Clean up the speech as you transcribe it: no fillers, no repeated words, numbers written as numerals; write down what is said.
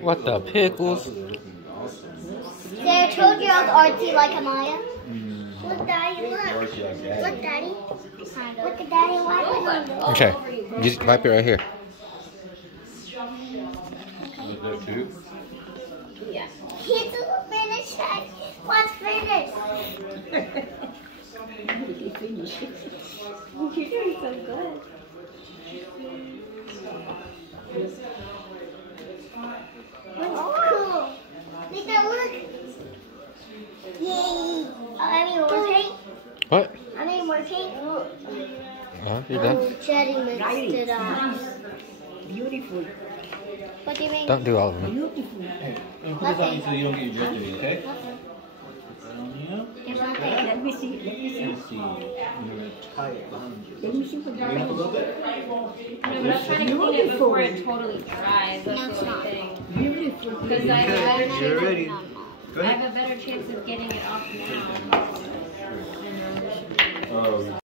What the pickles? See, I told you I was artsy like Amaya. Look, Daddy, look. Look, Daddy. Look at Daddy, wipe it on this. Okay, just wipe it right here. Yeah. He's finished. Let's finish. You're doing so good. Oh, cool. Lisa, look. Yay. I mean, working. What? I mean, working. You're done. Jetty mixed it up. Beautiful. What do you mean? Don't do all of them. Beautiful. And put this on so you don't get ejected, okay? Nothing. There's Let me see. Let's see. I'm gonna tie it behind you. Let me see what You have a little bit? No, but I'm trying to clean it before it totally dries. That's No, it's the not. only thing. Beautiful. Because I You're ready. Go have ahead. a better chance of getting it off now. Oh.